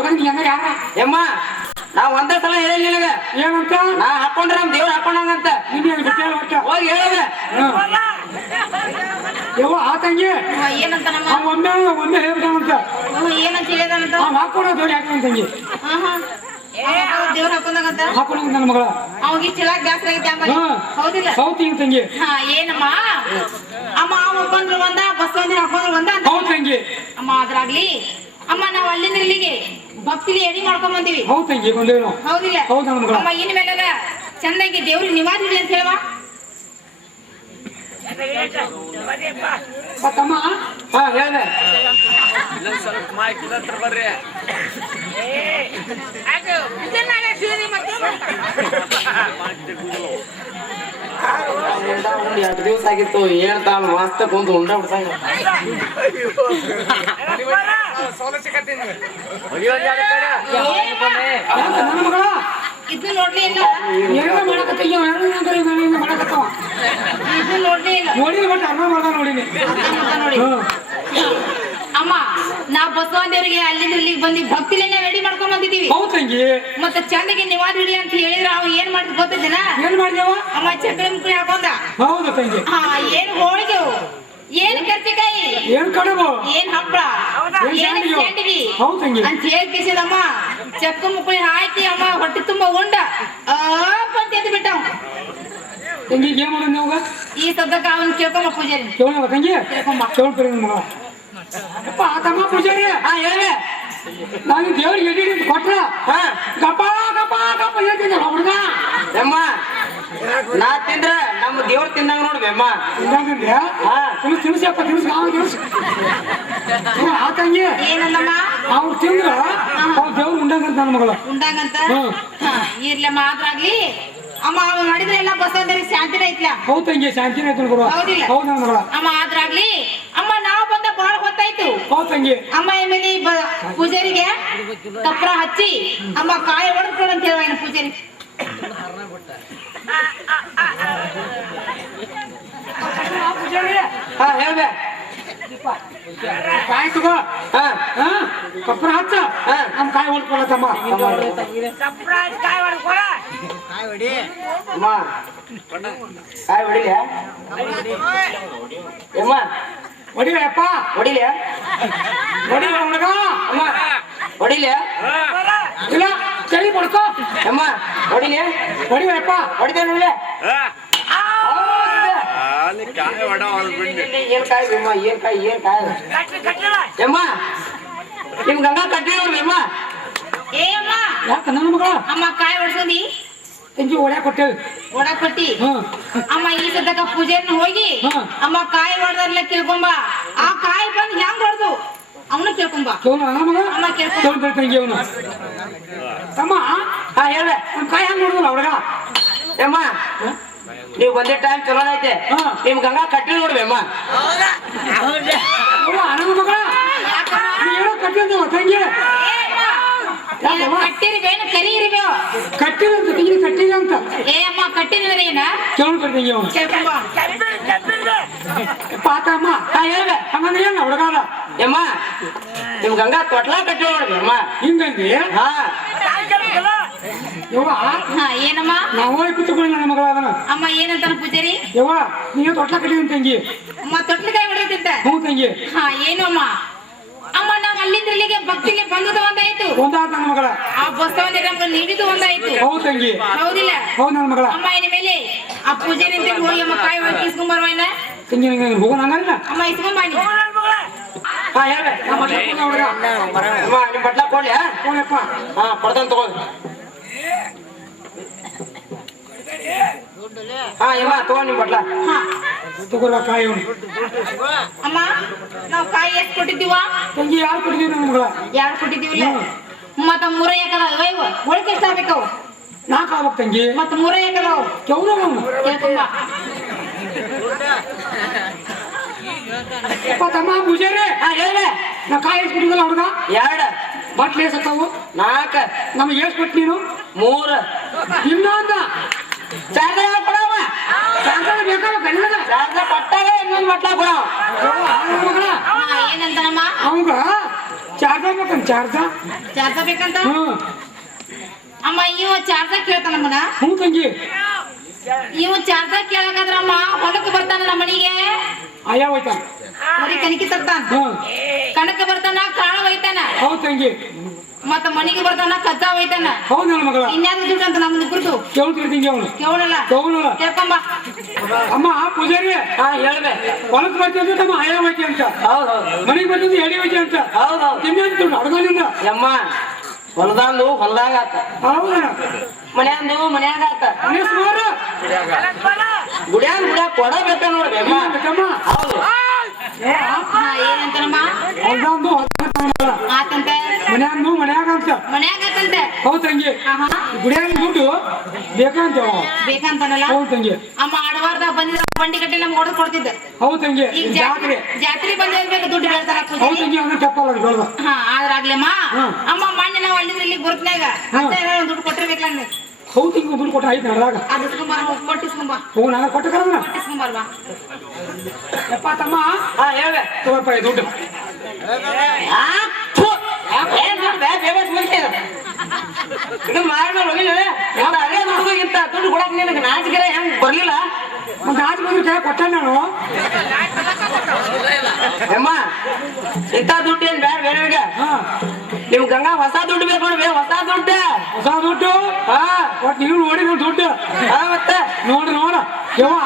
ಹುಡುಗನ ಹೆಂಗ ಯಾರ ಯಮ್ಮ ನಾ ಒಂದೇ ಸಲ ಹೇಳಿ ನಿನಗ ಏನಂತ ನಾ ಹಾಕೊಂಡ್ರ ನಮ್ ದೇವ್ರ ಹಾಕೊಂಡಂಗಂತ ನಿನ್ನ ಬಿಟ್ಟೇಳ ಒಟ್ಟ ಹೋಗಿ ಹೇಳದ ಯವ್ವ ಆ ತಂಗಿ ಏನಂತ ನಮ್ಮ ಒಂದೇ ಹೇಳ್ತಾನಂತ ಏನಂತ ಹೇಳಿದಾನಂತ ಹಾಕೊಂಡ ಜೋಡಿ ಹಾಕೋಣ ತಂಗಿ ದೇವ್ರ ಹಾಕೊಂಡಂಗಂತ ಹಾಕೊಂಡ ನನ್ನ ಮಗಳ ಅವಾಗ ಇಷ್ಟೆಲ್ಲ ಜಾಸ್ತಿ ಆಗೈತೆ ಆಮೇಲೆ ಹೌದಿಲ್ಲ ಸೌತಿ ತಂಗಿ ಏನಮ್ಮ ಅಮ್ಮ ಅವ ಬಂದ್ರು ಒಂದ ಬಸ್ ಒಂದಿನ ಹಾಕೊಂಡ್ರು ಒಂದ ಅಂತ ಹೌದು ತಂಗಿ ಅಮ್ಮ ಅದ್ರಾಗ್ಲಿ ಅಮ್ಮ ನಾವ್ ಅಲ್ಲಿಂದ ಇಲ್ಲಿಗೆ ಭಕ್ತಿಲಿ ಎಡಿ ಮಾಡ್ಕೊಂಡ್ ಬಂದಿವಿ ಹೌದು ತಂಗಿ ಬಂದೇನು ಹೌದಿಲ್ಲ ಹೌದು ನನ್ನ ಮಗಳ ಅಮ್ಮ ಇನ್ ಮೇಲೆ ಚಂದಾಗಿ ದೇವ್ರಿಗೆ ನಿವಾದಿರ್ಲಿ ಅಂತ ಹೇಳುವ ತಮ್ಮ ಹಾ ಹೇಳ್ದೆ ಎರಡು ದಿವಸ ಆಗಿತ್ತು ಏನ್ ತಾನು ಮಸ್ತ್ ಕುಂತು ಉಂಡ ಬಿಡ್ತಾಗ ನನ್ನ ಮಗಳ ಇದು ನೋಡ್ಲಿ ಇಲ್ಲ ಏನೋ ಮಾಡಕತ್ತೀಯ ಮಾಡಕತ್ತವ ಇದು ನೋಡ್ಲಿ ಇಲ್ಲ ನೋಡಿನಿ ಬಟ್ ಅನ್ನ ಮಾಡ್ದ ನೋಡಿನಿ ನೋಡಿ ಅಮ್ಮ ನಾ ಬಸವಣ್ಣವ್ರಿಗೆ ಅಲ್ಲಿಂದ ಇಲ್ಲಿಗೆ ಬಂದಿ ಭಕ್ತಿಲೇನೆ ರೆಡಿ ಮಾಡ್ಕೊಂಡ್ ಬಂದಿದೀವಿ ಹೌದು ತಂಗಿ ಮತ್ತೆ ಚಂದಿಗೆ ನಿವಾದ ಹಿಡಿ ಅಂತ ಹೇಳಿದ್ರ ಅವ ಏನ್ ಮಾಡಿದ್ ಗೊತ್ತಿದ್ದೇನ ಏನ್ ಮಾಡ್ದೇವ ಅಮ್ಮ ಚಕ್ರ ಮುಕ್ಳಿ ಹಾಕೊಂಡ ಹೌದು ತಂಗಿ ಏನ್ ಹೋಳಿಗೆ ಏನ್ ಕರ್ಚಿಕಾಯಿ ಏನ್ ಕಡುಬು ಏನ್ ಹಪ್ಪಳ ಏನ್ ಸಂಡಿಗೆ ಹೌದು ತಂಗಿ ಅಂತ ಹೇಳ್ಕಿಸಿದಮ್ಮ ಚಕ್ರ ಮುಕ್ಳಿ ಹಾಕಿ ಅಮ್ಮ ಹೊಟ್ಟೆ ತುಂಬಾ ಉಂಡ ಅಂತ ಎದ್ದು ಬಿಟ್ಟವ ತಂಗಿ ಏನ್ ಮಾಡೋದು ನಾವು ಈ ಸದ್ಯಕ್ಕ ಅವನ್ ಕೇಳ್ಕೊಂಬ ಪೂಜಾರಿ ಕೇಳೋಣ ತಂಗಿ ಕೇಳ್ತೀರಿ ನನ್ನ ಮಗಳ ಅಪ್ಪ ತಮ್ಮ ಪೂಜಾರಿ ಹೇಳ ನಾನು ದೇವ್ರಿಗೆ ಎಡಿ ಕೊಟ್ರ ಗಪ್ಪ ಗಪ್ಪ ಗಪ್ಪ ಹೇಳ್ತೀನಿ ಹುಡುಗ ಯಮ್ಮ ನಾ ತಿಂದ್ರ ನಮ್ಮ ದೇವ್ರ ತಿಂದಂಗ ನೋಡ್ಬೇಮ್ಮ ಹಿಂಗಂದ್ರೆ ತಿನ್ಸಪ್ಪ ತಿನ್ಸ ಆ ತಂಗಿ ಏನಂದಮ್ಮ ಅವ್ರು ತಿಂದ್ರ ಅವ್ರು ದೇವ್ರು ಉಂಡಂಗಂತ ನನ್ನ ಮಗಳ ಉಂಡಂಗಂತ ಇರ್ಲಮ್ಮ ಆದ್ರಾಗ್ಲಿ ಅಮ್ಮ ಅವ್ ಮಾಡಿದ್ರೆ ಎಲ್ಲ ಬಸವಣ್ಣರಿಗೆ ಶಾಂತಿನ ಐತ್ಲ ಹೌದು ತಂಗಿ ಶಾಂತಿನ ಐತೆ ಗುರು ಹೌದಿಲ್ಲ ಹೌದು ನನ್ನ ಮಗಳ ಅಮ್ಮ ಆದ್ರಾಗ್ಲಿ ಅಮ್ಮ ನಾವು ಬಂದ ಬಾಳ ಹೊತ್ತಾಯ್ತು ಹೌದು ತಂಗಿ ಅಮ್ಮ ಆಮೇಲೆ ಪೂಜಾರಿಗೆ ಕಪ್ರ ಹಚ್ಚಿ ಅಮ್ಮ ಕಾಯಿ ಹೊಡೆದ್ಕೊಡು ಅಂತ ಹೇಳುವ ಪೂಜಾರಿ ಹೇಳ್ಬೆ ಕಾಯಿ ತಗೋ ಕಪ್ರ ಹಚ್ಚ ನಮ್ ಕಾಯಿ ಹೊಡ್ಕೊಳತ್ತಮ್ಮ ಅಮ್ಮ ಕಾಯಿ ಹೊಡಿಲ ಯಮ್ಮ ಹೊಡಿಯಪ್ಪ ಹೊಡಿಲ ಹೊಡಿಯ ಹುಡುಗ ಅಮ್ಮ ಹೊಡಿಲ ಇಲ್ಲ ಚಳಿ ಪಡ್ಕೋ ಯಮ್ಮ ಹೊಡಿಲ ಹೊಡಿಯಪ್ಪ ಹೊಡಿತೇನೆ ಏನ್ ಕಾಯಿ ಬಿಮ್ಮ ಏನ್ ಕಾಯಿ ಯಮ್ಮ ನಿಮ್ ಗಂಗಾ ಕಟ್ಟಿ ನೋಡ್ಬಿಮ್ಮ ಏ ಅಮ್ಮ ಯಾಕ ನನ್ನ ಮಗಳ ಅಮ್ಮ ಕಾಯಿ ಹೊಡ್ಸೋದಿ ತಂಗಿ ಹೊಡ್ಯಾಕ ಕೊಟ್ಟೇವಿ ಒಡಕ್ ಕೊಟ್ಟಿ ಅಮ್ಮ ಈ ಸದ್ಯಕ್ಕ ಪೂಜೆನ ಹೋಗಿ ಅಮ್ಮ ಕಾಯಿ ಹೊಡೆದ್ರಲ್ಲ ಕೇಳ್ಕೊಂಬ ಆ ಕಾಯಿ ಬಂದ್ ಹೆಂಗ್ ಹೊಡ್ದು ಅವನು ಕೇಳ್ಕೊಂಬ ನನ್ನ ಮಗ ಅಮ್ಮ ಕೇಳ್ಕೊಂಬ ತಂಗಿ ಅವನು ತಮ್ಮ ಹೇಳ್ದೆ ನಮ್ ಕಾಯಿ ಹೆಂಗ್ ನೋಡಿದ್ರಲ್ಲ ಹುಡುಗ ಯಮ್ಮ ನೀವು ಬಂದಿದ್ದ ಟೈಮ್ ಚಲೋ ಐತೆ ನಿಮ್ ಗಂಗಾ ಕಟ್ಟಿ ನೋಡ್ಬೇಮ್ಮ ನನ್ನ ಮಗಳ ಏನೋ ಕಟ್ಟಿದ್ದ ತಂಗಿ ಕಟ್ಟಿರ್ಬೇನು ಕರಿ ಇರ್ಬೇವು ಕಟ್ಟಿದಂತ ತಂಗಿ ಕಟ್ಟಿದ ಅಂತ ಏ ಅಮ್ಮ ಕಟ್ಟಿದ್ರೆ ಏನ ಕೇಳ್ತಾರೆ ತಂಗಿ ಅವನು ಕೇಳ್ಕೊಂಬ ಪಾತಮ್ಮ ಹೇಳ್ದೆ ಹಂಗಂದ್ರೆ ಏನ ಹುಡುಗಾದ ಯಮ್ಮ ನಿಮ್ ಗಂಗಾ ತೊಟ್ಲಾ ಕಟ್ಟಿ ನೋಡ್ಬೇಮ್ಮ ಹಿಂಗಂದಿ ಯವ್ವ ಏನಮ್ಮ ನಾವೇ ಕೂತ್ಕೊಳ್ಳಿ ನನ್ನ ಮಗಳ ಅದನ್ನ ಅಮ್ಮ ಏನಂತಾನ ಪೂಜಾರಿ ಯವ್ವ ನೀನು ತೊಟ್ಲ ಕಟ್ಟಿದ ತಂಗಿ ಅಮ್ಮ ತೊಟ್ಲಕಾಯಿ ಹೊಡೆದಿದ್ದ ಹ್ಞೂ ತಂಗಿ ಏನು ಅಮ್ಮ ಅಮ್ಮ ನಾವ್ ಅಲ್ಲಿಂದ ಇಲ್ಲಿಗೆ ಭಕ್ತಿಗೆ ಬಂದದ್ದು ಒಂದಾಯ್ತು ಒಂದಾದ ನನ್ನ ಮಗಳ ಆ ಬಸವಣ್ಣ ನಮ್ಗೆ ನೀಡಿದ್ದು ಒಂದಾಯ್ತು ಹೌದು ತಂಗಿ ಹೌದಿಲ್ಲ ಹೌದು ನನ್ನ ಮಗಳ ಅಮ್ಮ ಇನ್ ಮೇಲೆ ಆ ಪೂಜಾರಿ ಅಂತ ಹೋಗಿ ಅಮ್ಮ ಕಾಯಿ ಒಳಗೆ ಇಸ್ಕೊಂಬರ್ವ ಇನ್ನ ತಂಗಿ ನಂಗೆ ಹೋಗೋಣ ಹಂಗಲ್ಲ ಅಮ್ಮ ಇಸ್ಕೊಂಬಾನಿ ಹೇಳ್ದೆ ಹುಡುಗ ಅಮ್ಮ ನಿಮ್ ಬಟ್ಲ ಕೊಡ್ಲಿ ಹೋಗಪ್ಪ ಕೊಡ್ತಾನ ತಗೋದು ಯಮ್ಮ ತಗೊಂಡ್ ನಿಮ್ ಬಟ್ಲ ತಗೋರ ಕಾಯಿ ಅವನು ಅಮ್ಮ ನಾವ್ ಕಾಯಿ ಎಷ್ಟ್ ಕೊಟ್ಟಿದ್ದೀವ ತಂಗಿ ಯಾರು ಕೊಟ್ಟಿದ್ದೀವಿ ನನ್ನ ಮಗಳ ಯಾರು ಕೊಟ್ಟಿದ್ದೀವಿಲ್ಲ ಮತ್ತ ಮೂರ ಯಾಕದಾವ ಒಳಗೆ ಎಷ್ಟ ಆಗ್ಬೇಕವು ನಾಲ್ಕು ಆಗ್ಬೇಕು ತಂಗಿ ಮತ್ತ ಮೂರ ಯಾಕದಾವ ಕೆವ್ನ ಅವನು ಕೇಳ್ಕೊಂಬ ತಮ್ಮ ಪೂಜಾರಿ ಹೇಳ್ದೆ ನಾ ಕಾಯಿ ಎಷ್ಟು ಕೊಟ್ಟಿದ್ದಲ್ಲ ಹುಡುಗ ಎರಡ್ ಬಾಟ್ಲಿ ಎಸಕ್ಕಾವು 4 ನಮಗೆ ಎಷ್ಟು ಕೊಟ್ಟು ನೀನು 3 ಇನ್ನೊಂದ ಚಾರ್ಜರ್ ಕೊಡವ ಚಾರ್ಜರ್ ಬೇಕಾವ ಕಣ್ಣಿನ ಚಾರ್ಜರ್ ಕೊಟ್ಟಾಗ ಇನ್ನೊಂದು ಬಟ್ಲ ಕೊಡವ ಮಗಳ ಏನಂತಾನಮ್ಮ ಅವಂಗ ಚಾರ್ಜ ಬೇಕಂತ ಚಾರ್ಜ ಚಾರ್ಜ ಬೇಕಂತ ಹ್ಮ್ ಅಮ್ಮ ಇವ ಚಾರ್ಜ ಕೇಳ್ತಾನ ನಮ್ಮನ ಹ್ಞೂ ತಂಗಿ ಇವ ಚಾರ್ಜ ಕೇಳಕಾದ್ರಮ್ಮ ಹೊಲಕ್ಕೆ ಬರ್ತಾನ ನಮ್ಮ ಮನಿಗೆ ಅಯ್ಯ ಹೋಯ್ತಾನ ಬರೀ ಕಣಕಿ ತರ್ತಾನ ಹ್ಮ್ ಕಣಕ್ಕೆ ಬರ್ತಾನ ಕಾಳ ಒಯ್ತಾನ ಹೌದು ತಂಗಿ ಮತ್ತ ಮನಿಗೆ ಬರ್ತಾನ ಕಜ್ಜಾ ಒಯ್ತಾನ ಹೌದು ನನ್ನ ಮಗಳ ಇನ್ಯಾವ್ದು ದುಡ್ಡು ಅಂತ ನಮ್ದು ಇಬ್ರದು ಕೇಳ್ತೀರಿ ತಂಗಿ ಅವನು ಕೇಳಲ್ಲ ಕೇಳಲ್ಲ ಕೇಳ್ಕೊಂಬ ಅಮ್ಮ ಪೂಜಾರಿ ಹಾ ಹೇಳ್ಬೇ ಹೊಲಕ್ಕೆ ಬರ್ತಿದ್ದು ತಮ್ಮ ಅಯ್ಯ ಹೋಯ್ತಿ ಅಂತ ಹೌದೌದು ಮನೆಗೆ ಬರ್ತಿದ್ದು ಎಡಿ ಹೋಯ್ತಿ ಅಂತ ಹೌದೌದು ತಿಂದು ಅಡಗಲಿಂದ ಯಮ್ಮ ಹೊಲದಂದು ಹೊಲದಾಗ ಆತ ಹೌದಾ ಮನ್ಯಾಂದು ಮನ್ಯಾಗ ಆತ ಸುಮಾರು ಗುಡ್ಯಾಗ ಕೊಡಬೇಕ ನೋಡ್ರಿ ಯಮ್ಮ ತಮ್ಮ ಹೌದು ಏನಂತಾನಮ್ಮ ಹೊಲ್ದಂದು ಆತಂತೆ ಮನ್ಯಾಂದು ಮನ್ಯಾಗ ಅಂತ ಮನ್ಯಾಗ ಆತಂತೆ ಹೌದು ತಂಗಿ ಆಹಾ ಗುಡಿಯಾಗ ದುಡ್ಡು ಬೇಕಂತ ಬೇಕಂತಾನಲ್ಲ ಹೌದು ತಂಗಿ ಅಮ್ಮ ಆಡವಾರದಾಗ ಬಂದಿದ್ದ ಬಂಡಿ ಕಟ್ಟಿ ನಮ್ಗೆ ಹೊಡೆದು ಕೊಡ್ತಿದ್ದೆ ಹೌದು ತಂಗಿ ಈಗ ಜಾತ್ರೆ ಜಾತ್ರೆ ಬಂದ ಬೇಕು ದುಡ್ಡು ಹೇಳ್ತಾರ ಹೌದು ಪೂಜಾರಿ ತಂಗಿ ಅವನು ತಪ್ಪಲ್ಲ ಬೆಳ್ದ ಹಾ ಆದ್ರಾಗ್ಲಮ್ಮ ಹ್ಮ್. ಅಮ್ಮ ಮಣ್ಣೆ ನಾವು ಅಲ್ಲಿಂದ ಇಲ್ಲಿ ಗುರುತ್ನಾಗ ಅಷ್ಟೇ ದುಡ್ಡು ಕೊಟ್ಟಿರ್ಬೇಕಲ್ಲ ನೀವು ಹೌದು ಹಿಂಗೆ ದುಡ್ಡು ಕೊಟ್ಟು ಆಯ್ತು ನಡೆದಾಗ ಅದು ಇಸ್ಕೊಂಬಾರ ಕೊಟ್ಟಿಸ್ಕೊಂಬ ಹ್ಞೂ ನಾನು ಕೊಟ್ಟು ಕರಲ್ಲ ಕೊಟ್ಟಿಸ್ಕೊಂಬಾರ್ವಾ ಯಪ್ಪ ತಮ್ಮ ಹಾ ಹೇಳ್ಬೇ ತಗೋಪ್ಪ ಈ ದುಡ್ಡು ಏನ್ ನೋಡ್ಬೇ ಬೇಬಸ್ ಮುಂಚೆ ಇದು ಮಾರ್ಮೇಲೆ ಹೋಗಿಲ್ಲ ಅದೇ ದುಡ್ಡುಗಿಂತ ದುಡ್ಡು ಕೊಡಕ್ ನಿನಗೆ ನಾಚಿಕೆರೆ ಹೆಂಗ್ ಬರ್ಲಿಲ್ಲ ಒಂದು ಆಚೆ ಬಂದ್ರೆ ಕೈ ಕೊಟ್ಟೆ ನಾನು ಅಮ್ಮ ಇಂಥ ದುಡ್ಡು ಏನ್ ಬೇರೆ ಬೇರೆಯವ್ರಿಗೆ ಹಾಂ ನಿಮ್ ಗಂಗಾ ಹೊಸ ದುಡ್ಡು ಬೇಕು ನೋಡ್ಬೇ ಹೊಸ ದುಡ್ಡು ಹೊಸ ದುಡ್ಡು ಹಾ ಒಟ್ಟು ನೀವು ನೋಡಿ ನೀವು ದುಡ್ಡು ಹಾ ಮತ್ತೆ ನೋಡು ನೋಡ ಯವ್ವ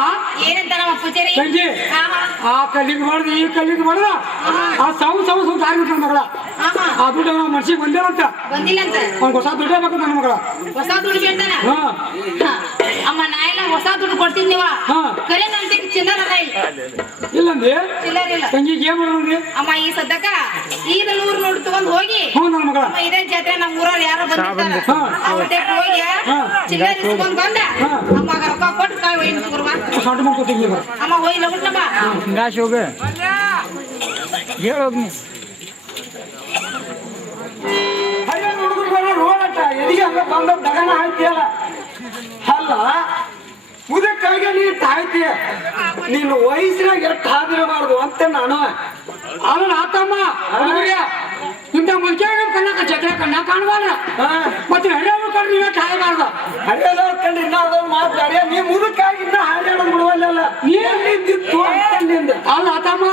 ಏನಂತ ನಮ್ಮ ಪೂಜಾರಿ ತಂಗಿ ಆಹಾ ಆ ಕಲ್ಲಿಗೆ ಮಾಡ್ದು ಈ ಕಲ್ಲಿಗೆ ಮಾಡ್ದ ಆ ಸೌ ದಾರಿ ಬಿಟ್ಟ ಮಗಳ ಆಹಾ ಆ ದುಡ್ಡು ನಾವು ಮನ್ಸಿಗೆ ಬಂದಿಲ್ಲ ಅಂತ ಬಂದಿಲ್ಲ ಅಂತ ಅವ್ನು ಹೊಸ ದುಡ್ಡೇ ಬೇಕು ನನ್ನ ಮಗಳ ಹೊಸ ದುಡ್ಡು ಕೇಳ್ತಾನ ಹಾ ಅಮ್ಮ ನಾ ಎಲ್ಲ ಹೊಸ ದುಡ್ಡು ಕೊಡ್ತೀನಿ ನೀವ ಹಾ. ಕರೆ ನನ್ನ ಚಿಲ್ಲರ್ ಅದ ಇಲ್ಲಂದಿ ಚಿಲ್ಲರ್ ಇಲ್ಲ ತಂಗಿಗೆ ಏನ್ ಮಾಡೋದ್ರಿ ಅಮ್ಮ ಈ ಸದ್ಯಕ್ಕ ಈಗ 100 ನೋಟ್ ತಗೊಂಡ್ ಹೋಗಿ ಹ್ಞೂ ನನ್ನ ಮಗಳ ಅಮ್ಮ ಇದೇ ಜಾತ್ರೆ ನಮ್ಮ ಊರವ್ರು ಯಾರೋ ಬಂದಿರ್ತಾರ ಹಾ. ಅವ್ರ ಟೆಕ್ ಹೋಗಿ ಹಾ. ಚಿಲ್ಲರ್ ಇಸ್ಕೊಂಡ್ ಬಂದ ಹಾ. ಅಮ್ಮ ರೊಕ್ಕ ಕೊಟ್ಟು ಕಾಯಿ ಒಯ್ದು ತಗೋರ್ವ ಸಣ್ಣ ಮಕ್ಕಳು ತಂಗಿ ಬರ ಅಮ್ಮ ಹೋಗಿ ಲಗುಟ್ನಮ್ಮ ನಿರಾಶೆ ಹೋಗ ಹೇಳೋಗ್ ನೀ ಅಯ್ಯೋ ಹುಡುಗರು ಬರೋ ರೋಡಟ ಎದಿಗೆ ಹಂಗ ಬಂದ ದಗನ ಹಾಯ್ತಿಯಲ್ಲ ಅಲ್ಲ ಮುದಕ್ಕಾಗಿ ನೀ ತಾಯ್ತೀಯ ನೀನು ವಯಸ್ಸಿನಾಗ ಎಷ್ಟು ಹಾದಿರಬಾರ್ದು ಅಂತ ನಾನು ಅಲ್ಲ ಆತಮ್ಮ ಹುಡುಗರಿಯ ಇಂಥ ಮುಂಚೆ ಕಣ್ಣಕ ಜಗಳ ಕಣ್ಣ ಕಾಣಬಾರ್ದ ಮತ್ತೆ ಹರಿಯವ್ರು ಕಂಡು ನೀವೇ ಕಾಯಬಾರ್ದು ಹರಿಯೋದವ್ರು ಕಂಡು ಇನ್ನಾರ್ದು ಮಾತಾಡಿ ನೀ ಮುದಕ್ಕಾಗಿ ಇನ್ನ ಹಾಡಾಡೋದು ಬಿಡುವಲ್ಲ ನೀನಿದ್ದು ಅಂತಂದಿಂದ ಅಲ್ಲ ಆತಮ್ಮ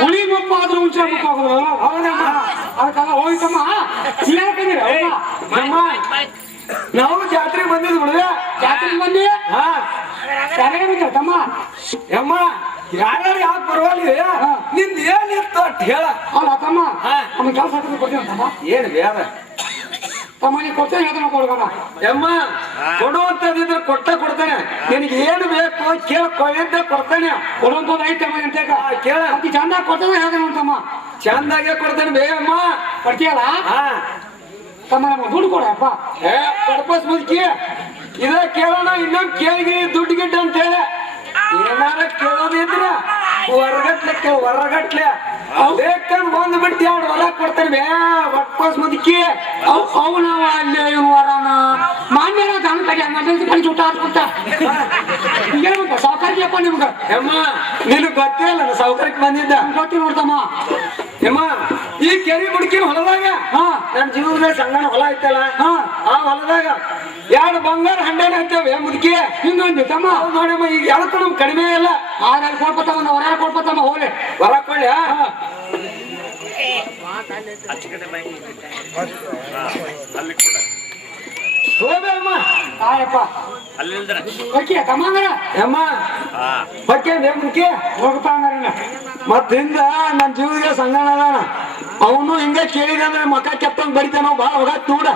ಹುಳಿ ಮುಪ್ಪ ಆದ್ರೂ ಹುಂಚೆ ಮುಪ್ಪ ಆಗೋದು ಹೌದಮ್ಮ ಅದಕ್ಕೆಲ್ಲ ಹೋಯ್ತಮ್ಮ ಯಾಕಂದ್ರೆ ಅಮ್ಮ ನಾವು ಜಾತ್ರೆಗೆ ಬಂದಿದ್ದು ಬಿಡುವೆ ಜಾತ್ರೆಗೆ ಬಂದಿ ಹಾ ಯಾರ್ಯಾರು ಬಂದಿರ ತಮ್ಮ ಅಮ್ಮ ಯಾರ್ಯಾರು ಯಾಕೆ ಪರವಾಗಿಲ್ಲ ನಿಂದ ಏನಿತ್ತು ಅಟ್ ಹೇಳ ಅಲ್ಲ ತಮ್ಮ ನಮ್ಮ ಕೆಲಸ ಕೊಡ್ತೀನಿ ತಮ್ಮ ಏನು ಬೇಡ ತಮ್ಮ ನೀ ಕೊಡ್ತೇನೆ ಅದನ್ನ ಕೊಡ್ಬೇಡ ಅಮ್ಮ ಕೊಡುವಂತದಿದ್ರೆ ಕೊಡ್ತೇನೆ ನಿನಗೆ ಏನು ಬೇಕು ಕೇಳ್ಕೊಳ್ಳಿದ್ದೆ ಕೊಡ್ತೇನೆ ಕೊಡುವಂತದ್ದು ಐತಮ್ಮ ಅಂತ ಕೇಳ ಅತಿ ಚಂದ ಕೊಡ್ತೇನೆ ಹೇಳ್ತೇನೆ ತಮ್ಮ ಚಂದಾಗೆ ಕೊಡ್ತೇನೆ ಬೇ ಅಮ್ಮ ಕೊಡ್ತೀಯಲ್ಲ ತಮ್ಮ ನಮ್ಮ ದುಡ್ಡು ಕೊಡಪ್ಪ ಪರ್ಪಸ್ ಮುದುಕಿ ಇದ ಕೇಳೋಣ ಇನ್ನೊಂದು ಕೇಳಿಗೆ ದುಡ್ಡು ಗಿಡ್ಡ ಅಂತ ಹೇಳಿ ಏನಾರ ಕೇಳೋದಿದ್ರ ಹೊರಗಟ್ಲೆ ಬೇಕಂದ್ ಬಂದ್ ಬಿಟ್ಟು ಎರಡು ಹೊರ ಕೊಡ್ತೇನೆ ಬೇ ಪರ್ಪಸ್ ಮುದುಕಿ ಅವು ನಾವು ಅಲ್ಲಿ ಇವ್ನು ವರನ ಮಾನ್ಯರ ದನ ಕಡೆ ಹಂಗ ಊಟ ಹಾಕ್ಬಿಡ್ತ ಏನು ಸೌಕರ್ಯಪ್ಪ ನಿಮ್ಗ ಅಮ್ಮ ನಿನಗ್ ಗೊತ್ತಿರಲ್ಲ ಸೌಕರ್ಯಕ್ಕೆ ಬಂದಿದ್ದ ಗೊತ್ತಿ ನೋಡ್ತಮ್ಮ ಅಮ್ಮ ಈ ಕೆರಿ ಮುಡ್ಕಿನ ಹೊಲದಾಗ ನನ್ನ ಜೀವನ ಸಣ್ಣ ಹೊಲ ಐತಲ್ಲ ಆ ಹೊಲದಾಗ ಎರಡು ಬಂಗಾರ ಹಂಡೇನ ಹತ್ತೇವೆ ಮುದುಕಿ ಹಿಂಗಂದಿ ತಮ್ಮ ನೋಡಮ್ಮ ಈಗ ಯಾವತ್ತೂ ನಮ್ಗೆ ಕಡಿಮೆ ಇಲ್ಲ ಆರಲ್ಲಿ ಕೊಡ್ಕೊತಮ್ಮ ಹೊರ ಕೊಡ್ಕೊತಮ್ಮ ಹೋಗ್ಲಿ ಹೊರ ಕೊಳ್ಳಿ ಹೋಗಮ್ಮ ಆಯಪ್ಪ ಓಕೆ ತಮ್ಮಂಗರ ಅಮ್ಮ ಓಕೆ ಮುದುಕಿ ಹೋಗಪ್ಪ ಹಂಗಾರ ಮತ್ತಿಂದ ನನ್ನ ಜೀವನಿಗೆ ಸಂಗಣ ಅದಾನ ಅವನು ಹಿಂಗ ಕೇಳಿದಂದ್ರೆ ಮಕ್ಕ ಕೆತ್ತಂಗ್ ಬಡಿತಾನ ಬಾ ಹೋಗತ್ ನೋಡ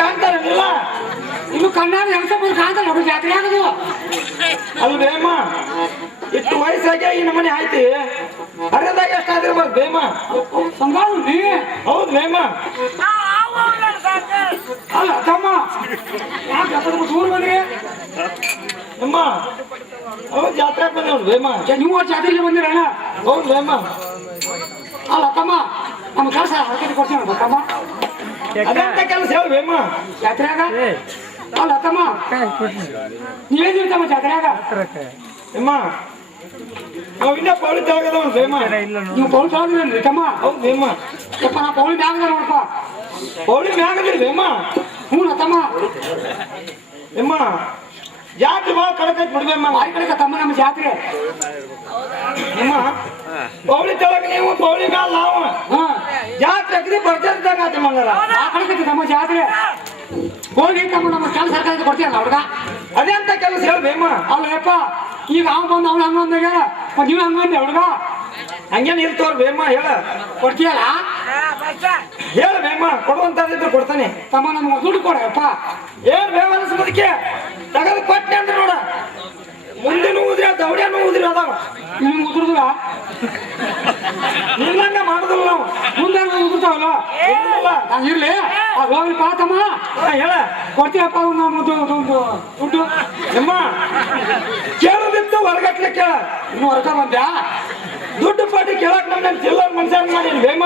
ಕಾಣ್ತಾರಲ್ಲ ಇನ್ನು ಕಣ್ಣಾಗ ಹೆಂಗಸ ಬಂದು ಕಾಣ್ತಾರ ನೋಡಿ ಜಾತ್ರೆ ಆಗೋದು ಅದು ಬೇಮ ಇಷ್ಟು ವಯಸ್ಸಾಗೆ ಈ ನಮ್ಮನೆ ಆಯ್ತಿ ಹರಿದಾಗ ಎಷ್ಟಾದಿರ್ಬೋದು ಬೇಮ ಸಂಗಾಳಿ ಹೌದು ಬೇಮ ಅಲ್ಲ ತಮ್ಮ ಯಾಕೆ ದೂರ ಬಂದ್ರಿ ಅಮ್ಮ ಹೌದು ಜಾತ್ರೆ ಬಂದ ಬೇಮ ನೀವು ಜಾತ್ರೆಗೆ ಬಂದಿರಣ್ಣ ಹೌದು ಬೇಮ ಅಲ್ಲ ತಮ್ಮ ನಮ್ಮ ಕೆಲಸ ಹಾಕಿ ಕೊಡ್ತೀನಿ ತಮ್ಮ ಅದಂತ ಕೆಲಸ ಹೇಳು ಬೇಮ ಜಾತ್ರೆಯಾಗ ಅಲ್ಲ ತಮ್ಮ ನೀವೇನು ತಮ್ಮ ಜಾತ್ರೆಯಾಗ ಅಮ್ಮ ನಾವು ಇನ್ನ ಪೌಳಿ ತೆಳಗದವ ಬೇಮ ನೀವು ಪೌಳಿ ತಗೊಂಡ್ರಿ ತಮ್ಮ ಹೌದು ಬೇಮ ಯಪ್ಪ ನಾ ಪೌಳಿ ಮ್ಯಾಗದ ನೋಡಪ್ಪ ಪೌಳಿ ಮ್ಯಾಗದ್ರಿ ಬೇಮ ಹ್ಞೂ ತಮ್ಮ ಅಮ್ಮ ಜಾತ್ರೆ ಭಾಳ ಕಡಕೈತಿ ಬಿಡ್ಬೇಮ್ಮ ಬಾಯಿ ಕಡೆ ತಮ್ಮ ನಮ್ಮ ಜಾತ್ರೆ ಅಮ್ಮ ಪೌಳಿ ತೆಳಗ ನೀವು ಪೌಳಿ ಮ್ಯಾಲ ನಾವು ಹಾ ಜಾತ್ರೆ ಅಗದಿ ಬರ್ತಿರ್ದಂಗ ಆತ ಮಂಗಾರ ಆ ಕಡೆ ತಮ್ಮ ಜಾತ್ರೆ ಹೋಗಿ ತಮ್ಮ ನಮ್ಮ ಕೆಲಸ ಸರ್ಕಾರ ಕೊಡ್ತೀಯಲ್ಲ ಹುಡುಗ ಅದೇ ಅಂತ ಕೆಲಸ ಹೇಳು ಬೇಮ ಅಲ್ಲ ಯಪ್ಪ ಈಗ ಅವ ಬಂದು ಅವ್ನು ಹಂಗಂದಾಗ ನೀವು ಹಂಗಂದೆ ಹುಡುಗ ಹಂಗೇನು ಇರ್ತವ್ರ ಬೇಮ ಹೇಳ ಕೊಡ್ತೀಯಲ್ಲ ಹೇಳು ಬೇಮ ಕೊಡುವಂತದಿದ್ರು ಕೊಡ್ತಾನೆ ತಮ್ಮ ನಮ್ಗೆ ದುಡ್ಡು ಕೊಡಪ್ಪ ಏನ್ ಬೇಮ ಅನ್ಸ್ಬೋದಕ್ಕೆ ತಗದು ಕೊಟ್ಟೆ ಅಂದ್ರೆ ನೋಡ ಮುಂದಿನ ಊದ್ರಿ ದೌಡ್ಯಾನು ಊದ್ರಿ ಅದಾವ ನಿಮ್ಗೆ ಉದುರ್ದ ನಿನ್ನಂಗ ಮಾಡುದಿಲ್ಲ ನಾವು ಮುಂದೆ ಉದುರ್ತಾವಲ್ಲ ಇಲ್ಲ. ನಾನು ಇರ್ಲಿ ಅದು ಹೋಗ್ಲಿ ಪಾ ತಮ್ಮ ಹೇಳ ಕೊಡ್ತೀಯಪ್ಪ ಅವ್ನು ದುಡ್ಡು ಅಮ್ಮ ಕೇಳೋದಿತ್ತು ಹೊರಗಟ್ಲೆ ಕೇಳ ಇನ್ನು ಹೊರಕ ಬಂದ್ಯಾ ದುಡ್ಡು ಪಾಟಿ ಕೇಳಕ್ ನಮ್ಮ ಜಿಲ್ಲಾ ಮನುಷ್ಯ ಮಾಡಿ ಬೇಮ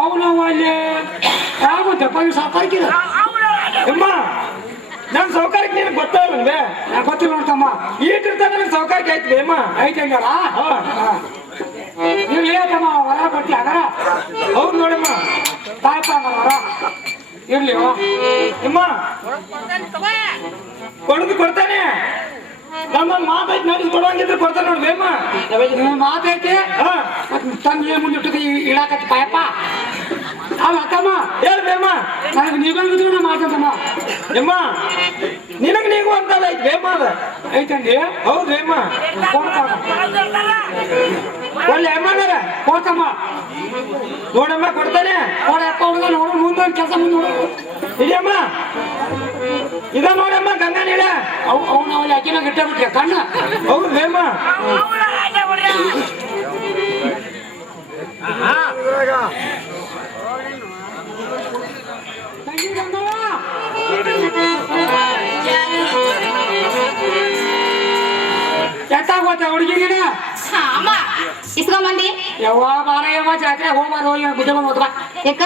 ಅವನು ಅಲ್ಲಿ ಯಾವಂತಪ್ಪ ಇವ್ ಸಾಕಾಕಿದ ಅಮ್ಮ ನನ್ ಸೌಕರ್ಯಕ್ಕೆ ನಿನಗೆ ಗೊತ್ತಾಗಲ್ಲ ಬೇ ನಾ ಗೊತ್ತಿಲ್ಲ ನೋಡ್ತಮ್ಮ ಈಟಿರ್ತಾನೆ ನನಗೆ ಸೌಕರ್ಯ ಆಯ್ತು ಬೇಮ ಐತೆ ಹಂಗಲ್ಲ ನೀವು ಹೇಳ್ತಮ್ಮ ಹೊರ ಕೊಡ್ತಿ ಅದರ ಹೌದು ನೋಡಮ್ಮ ತಾಯಪ್ಪ ಹೊರ ಇರ್ಲಿ ಅಮ್ಮ ಕೊಡ್ತಾನೆ ನಮ್ಮೊಂದು ಮಾತೈತಿ ನಡೆಸಿ ಕೊಡುವಂಗಿದ್ರೆ ಕೊಡ್ತಾನೆ ನೋಡಿ ಬೇಮ ಮಾತೈತಿ ಹಾ ತಂಗಿ ಮುಂದಿಟ್ಟು ಇಡಾಕತ್ತಿ ಪಾಯಪ್ಪ ಅಲ್ಲ ತಮ್ಮ ಹೇಳು ಬೇಮ ನನಗೆ ನೀವಂಗಿದ್ರು ನಾ ಮಾಡ್ತಮ್ಮ ಅಮ್ಮ ನಿನಗೆ ನೀವು ಅಂತಲ್ಲ ಐತಿ ಬೇಮ ಅದ ಐತಂಡಿ ಹೌದು ಬೇಮ ಒಳ್ಳೆ ಅಮ್ಮನಾರ ಕೊಡ್ತಮ್ಮ ನೋಡಮ್ಮ ಕೊಡ್ತಾನೆ ನೋಡಪ್ಪ ಹುಡುಗ ನೋಡು ಮುಂದೆ ಕೆಲಸ ಮುಂದೆ ನೋಡು ಇಡಿಯಮ್ಮ ಇದ ನೋಡಮ್ಮ ಗಂಗಾ ನೀಡ ಅವ್ನು ಅವಲ್ಲಿ ಅಕ್ಕಿನ ಗಿಟ್ಟ ಬಿಟ್ರೆ ಕಣ್ಣ ಹೌದು ಬೇಮ ತಂಗಿ ಗಂಗವ್ವ. ಎತ್ತಾಗೋತ ಹುಡುಗಿನ ಅಮ್ಮ ಇಸ್ಕೊಂಬಂದಿ ಯವ್ವ ಬಾರ ಯವ್ವ ಜಾತ್ರೆ ಹೋಗ್ಬಾರ ಹೋಗಿ ಬುದ್ಧ ಬಂದು ಹೋದ್ಬಾ ಯಾಕ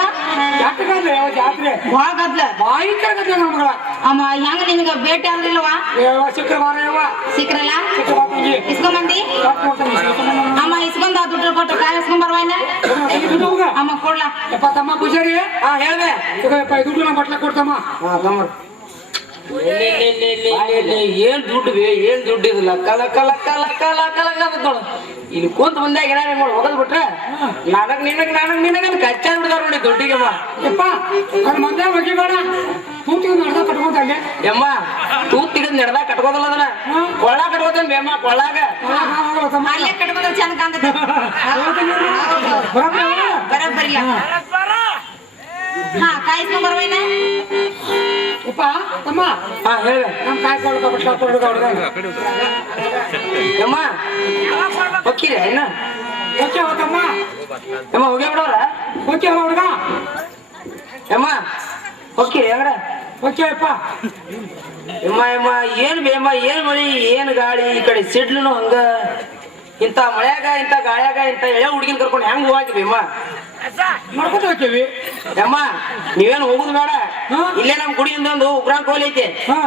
ಜಾತ್ರೆ ಯಾವ ಜಾತ್ರೆ ಭಾಳ ಗದ್ಲ ಭಯಂಕರ ಗದ್ಲ ನಮ್ಮ ಮಗಳ ಅಮ್ಮ ಹೆಂಗ ನಿನಗ ಭೇಟಿ ಆಗ್ಲಿಲ್ವಾ ಯವ್ವ ಶುಕ್ರವಾರ ಯವ್ವ ಸಿಕ್ರಲ್ಲ ಶುಕ್ರವಾರ ತಂಗಿ ಇಸ್ಕೊಂಬಂದಿ ಜಾತ್ರೆ ನೋಡ್ತಾನೆ ಇಸ್ಕೊಂಡ್ ಅಮ್ಮ ಇಸ್ಕೊಂಡ ದುಡ್ಡು ಕೊಟ್ಟು ಕಾಯಿ ಇಸ್ಕೊಂಬರ್ವಾಯ್ನ ದುಡ್ಡು ಹೋಗ ಅಮ್ಮ ಕೊಡ್ಲಾ ಯಪ್ಪ ತಮ್ಮ ಪೂಜಾರಿ ಹಾ ಹೇಳ್ದೆ ಯಪ್ಪ ದುಡ್ಡು ನಮ್ಮ ಬಟ್ಲ ಕೊಡ್ತಮ್ಮ ಏನ್ ದುಡ್ಡು ಬೇ ಏನ್ ದುಡ್ಡು ಇದಿಲ್ಲ ಕಲ ಕಲ ಕಲ ಕಲ ಕಲ ನೋಡ ಇಲ್ಲಿ ಕುಂತ ಬಂದಾಗ ಏನಾರ ನೋಡಿ ಹೋಗದ್ ಬಿಟ್ರೆ ನನಗ್ ನಿನಗ ಕಚ್ಚಾ ಬಿಡ್ತಾರ ನೋಡಿ ದುಡ್ಡಿಗೆ ಯಪ್ಪ ಅದು ಮಂದ್ಯ ಬಗ್ಗೆ ಬೇಡ ತೂತಿಗೆ ನಡೆದ ಕಟ್ಕೊಂತಾಗೆ ಯಮ್ಮ ತೂತ್ ತೆಗೆದ್ ನೆಡ್ದಾಗ ಕಟ್ಕೋದಲ್ಲ ಅದನ್ನ ಕೊಳ್ಳ ಕಟ್ಕೋತೇನ್ ಬೇಮ್ಮ ಕೊಳ್ಳಾಗ ಅಲ್ಲೇ ಕಟ್ಕೊಂಡ್ರೆ ಚಂದ ಕಾಣ್ತದೆ ಬರಬ್ಬರಿಲ್ಲ ಹಾ ಕಾಯಿ ಇಸ್ಕೊಂಬರ್ವಾಯ್ನ ಯಪ್ಪ ತಮ್ಮ ಹಾ ಹೇಳ್ದೆ ನಮ್ ಕಾಯಿ ಕೊಡ್ಕ ಬಟ್ಲ ಕೊಡ್ಕ ಹುಡುಗ ಯಮ್ಮ ಹೊಕ್ಕಿರಿ ಇನ್ನ ಓಕೆ ತಮ್ಮ ಯಮ್ಮ ಹೋಗ್ಯ ಬಿಡವ್ರ ಓಕೆ ಹುಡುಗ ಯಮ್ಮ ಹೊಕ್ಕಿರಿ ಹೆಂಗ್ರ ಓಕೆ ಯಪ್ಪ ಯಮ್ಮ ಯಮ್ಮ ಏನ್ ಬೇಮ್ಮ ಏನ್ ಮಳಿ ಏನ್ ಗಾಳಿ ಈ ಕಡೆ ಸಿಡ್ಲುನು ಹಂಗ ಇಂತ ಮಳ್ಯಾಗ ಇಂತ ಗಾಳ್ಯಾಗ ಇಂತ ಎಳೆ ಹುಡುಗಿನ ಕರ್ಕೊಂಡು ಹೆಂಗ್ ಹೋಗಿ ಬೇಮ್ಮ ಮಾಡ್ಕೊತ ಹೋಗ್ತೀವಿ ಯಮ್ಮ ನೀವೇನು ಹೋಗುದು ಬೇಡ ಹಾ. ಇಲ್ಲೇ ನಮ್ ಗುಡಿಯಿಂದ ಒಂದು ಉಗ್ರಾನ್ ಕೋಲ್ ಐತಿ ಹಾ